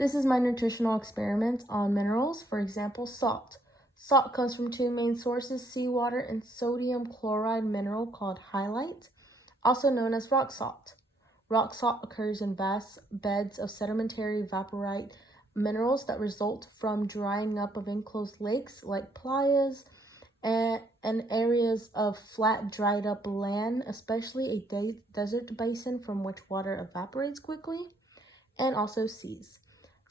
This is my nutritional experiment on minerals. For example, salt. Salt comes from two main sources, seawater and sodium chloride mineral called halite, also known as rock salt. Rock salt occurs in vast beds of sedimentary vaporite minerals that result from drying up of enclosed lakes like playas and areas of flat, dried up land, especially a desert basin from which water evaporates quickly, and also seas.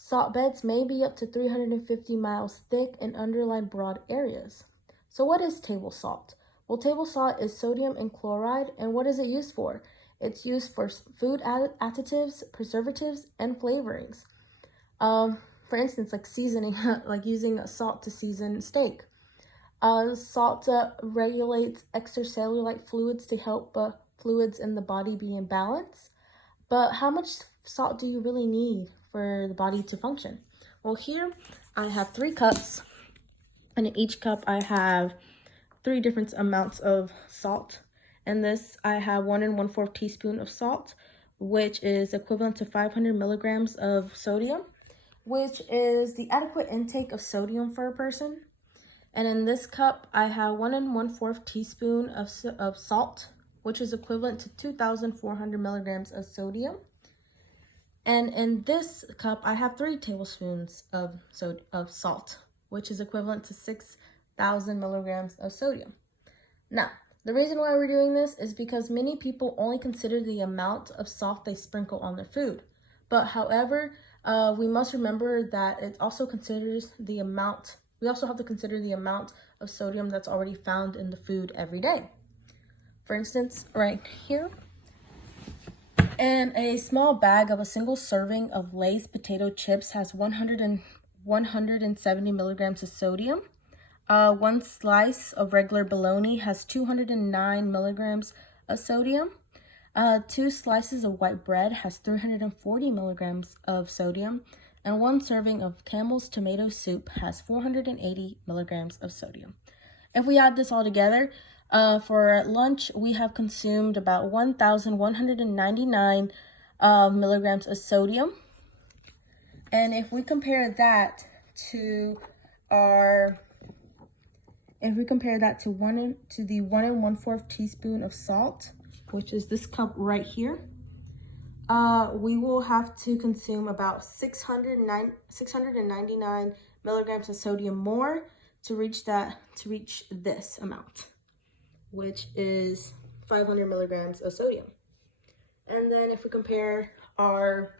Salt beds may be up to 350 miles thick and underlie broad areas. So what is table salt? Well, table salt is sodium and chloride, and what is it used for? It's used for food additives, preservatives, and flavorings. For instance, like seasoning, like using salt to season steak. Salt regulates extracellular fluids to help fluids in the body be in balance. But how much salt do you really need for the body to function? Well, here I have 3 cups, and in each cup I have 3 different amounts of salt. In this, I have 1 1/4 teaspoon of salt, which is equivalent to 500 milligrams of sodium, which is the adequate intake of sodium for a person. And in this cup, I have 1 1/4 teaspoon of salt, which is equivalent to 2,400 milligrams of sodium. And in this cup, I have 3 tablespoons of salt, which is equivalent to 6,000 milligrams of sodium. Now, the reason why we're doing this is because many people only consider the amount of salt they sprinkle on their food. But however, we must remember that it also considers the amount, we also have to consider the amount of sodium that's already found in the food every day. For instance, right here, and a small bag of a single serving of Lay's potato chips has 170 milligrams of sodium. 1 slice of regular bologna has 209 milligrams of sodium. 2 slices of white bread has 340 milligrams of sodium. And 1 serving of Campbell's tomato soup has 480 milligrams of sodium. If we add this all together, for lunch, we have consumed about 1,199 milligrams of sodium. And if we compare that to the 1 1/4 teaspoon of salt, which is this cup right here, we will have to consume about 699 milligrams of sodium more to reach this amount, which is 500 milligrams of sodium. And then if we compare our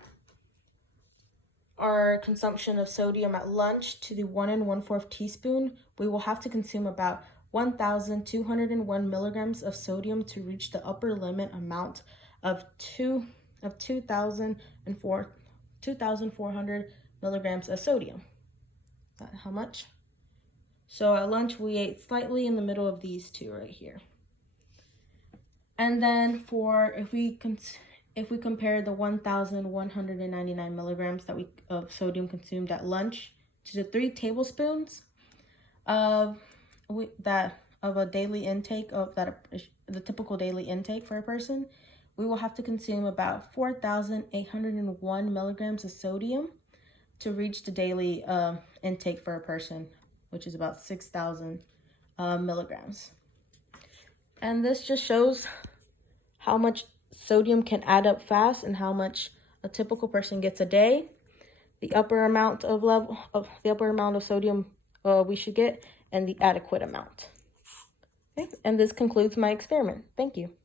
consumption of sodium at lunch to the 1 1/4 teaspoon, we will have to consume about 1,201 milligrams of sodium to reach the upper limit amount of 2,400 milligrams of sodium. How much? So at lunch, we ate slightly in the middle of these 2 right here. And then if we compare the 1,199 milligrams of sodium consumed at lunch to the 3 tablespoons of a daily intake the typical daily intake for a person, we will have to consume about 4,801 milligrams of sodium to reach the daily intake for a person, which is about 6,000 milligrams. And this just shows how much sodium can add up fast and how much a typical person gets a day, the upper amount of sodium we should get, and the adequate amount. Okay, and this concludes my experiment. Thank you.